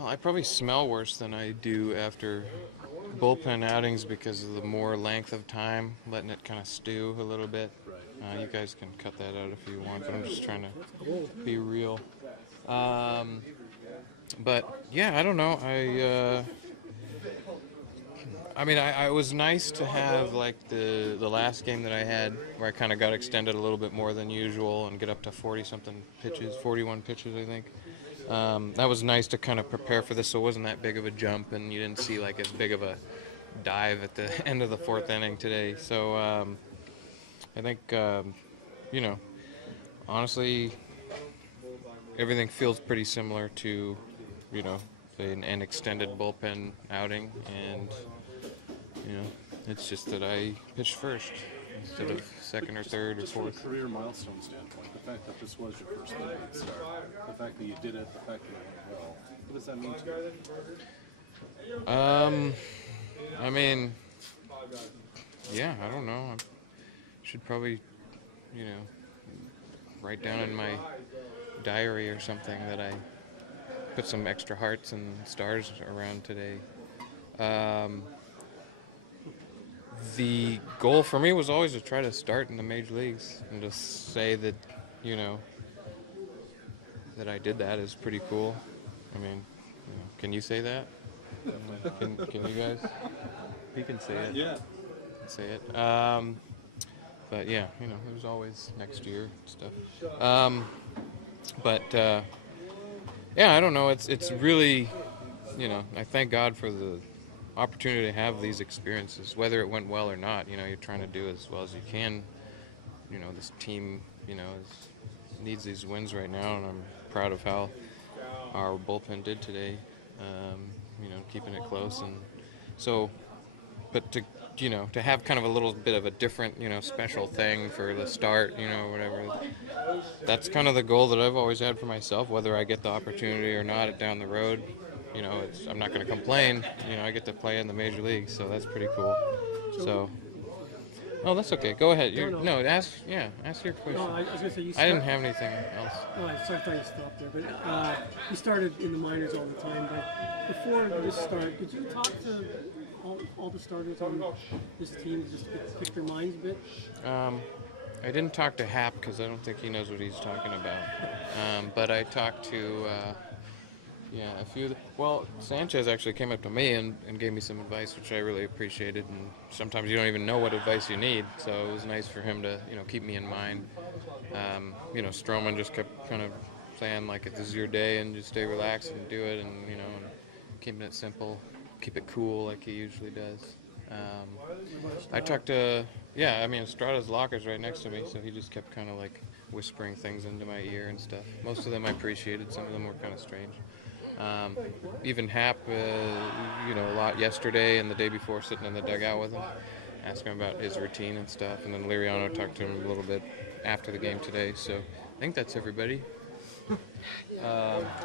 Well, I probably smell worse than I do after bullpen outings because of the more length of time, letting it kind of stew a little bit. You guys can cut that out if you want, but I'm just trying to be real. Um, but yeah, I don't know. I mean, I was nice to have like the last game that I had where I kind of got extended a little bit more than usual and get up to 40 something pitches, 41 pitches, I think. That was nice to kind of prepare for this, so it wasn't that big of a jump, and you didn't see like as big of a dive at the end of the fourth inning today. So I think, you know, honestly, everything feels pretty similar to, you know, say an extended bullpen outing, and you know, it's just that I pitched first instead of second or third or Just from a fourth. career milestone standpoint, the fact that this was your first big league start, the fact that you did it, the fact that it went well, what does that mean to you? I mean, yeah, I don't know. I should probably, you know, write down in my diary or something that I put some extra hearts and stars around today. The goal for me was always to try to start in the major leagues, and to say that, you know, that I did that is pretty cool. I mean, you know, can you say that? Can you guys? He can say it. Yeah. Say it. But yeah, you know, it was always next year and stuff. Yeah, I don't know. It's really, you know, I thank God for the opportunity to have these experiences, whether it went well or not. You know, you're trying to do as well as you can. You know, this team, you know, needs these wins right now, and I'm proud of how our bullpen did today. You know, keeping it close, and so, but to, you know, to have kind of a little bit of a different, you know, special thing for the start, you know, whatever. That's kind of the goal that I've always had for myself, whether I get the opportunity or not down the road. You know, I'm not going to complain. You know, I get to play in the major leagues, so that's pretty cool. So, oh, that's okay. Go ahead. Ask your question. No, I was going to say I didn't have anything else. Oh, I thought you stopped there, but you started in the minors all the time. But before this start, did you talk to all the starters on this team just to pick their minds a bit? I didn't talk to Hap because I don't think he knows what he's talking about. But I talked to, a few. Well, Sanchez actually came up to me and gave me some advice, which I really appreciated. And sometimes you don't even know what advice you need, so it was nice for him to, you know, keep me in mind. You know, Stroman just kept kind of saying, like, if this is your day and just stay relaxed and do it, and, you know, and keeping it simple, keep it cool like he usually does. I talked to, Estrada's locker's right next to me, so he just kept kind of like whispering things into my ear and stuff. Most of them I appreciated, some of them were kind of strange. Even Hap, you know, a lot yesterday and the day before, sitting in the dugout with him, asking him about his routine and stuff. And then Liriano talked to him a little bit after the game today, so I think that's everybody.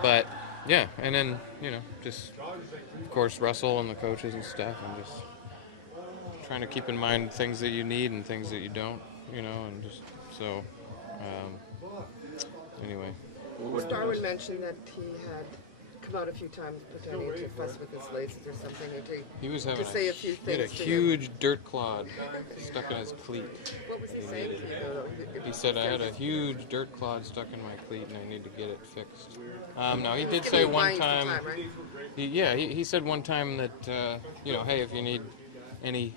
But yeah, and then, you know, just, of course, Russell and the coaches and stuff, and just trying to keep in mind things that you need and things that you don't, you know, and just so, anyway. Darwin mentioned that he had come out a few times pretending to fuss with his laces or something, and he was having say a few he had a things to huge dirt clod stuck in his cleat. What was he saying to you, though? He said, I had a huge dirt clod stuck in my cleat and I need to get it fixed. No, he did say one time, right? he said one time that, you know, hey, if you need any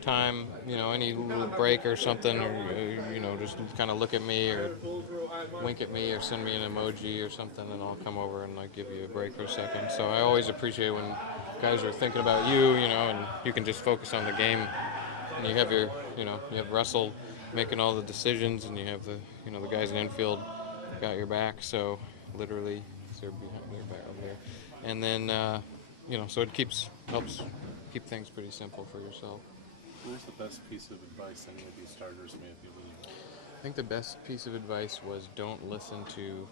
time, you know, any little break or something, or, you know, just kind of look at me or wink at me or send me an emoji or something, and I'll come over and, like, give you a break for a second. So I always appreciate when guys are thinking about you, you know, and you can just focus on the game. And you have your, you know, you have Russell making all the decisions, and you have the, you know, the guys in infield got your back, so literally they're behind their back over there. And then, you know, so it helps keep things pretty simple for yourself. What was the best piece of advice any of these starters may have given you? I think the best piece of advice was don't listen to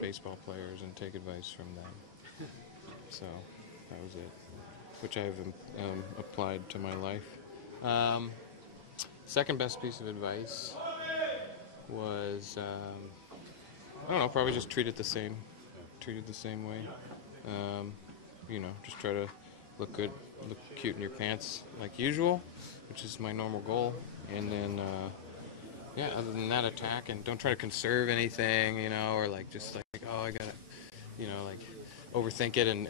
baseball players and take advice from them. So that was it, which I've applied to my life. Second best piece of advice was, I don't know, probably just treat it the same. treated the same way. You know, just try to look good, look cute in your pants like usual, which is my normal goal. And then, yeah, other than that, attack and don't try to conserve anything, you know, or like just like, oh, I gotta, you know, like overthink it and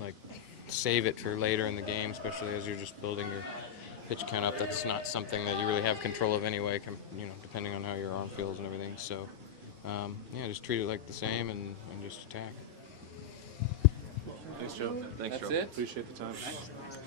like save it for later in the game, especially as you're just building your pitch count up. That's not something that you really have control of anyway, you know, depending on how your arm feels and everything. So, yeah, just treat it like the same and just attack. Thanks, Joe. Thanks, That's Joe. it? Appreciate the time. Thanks.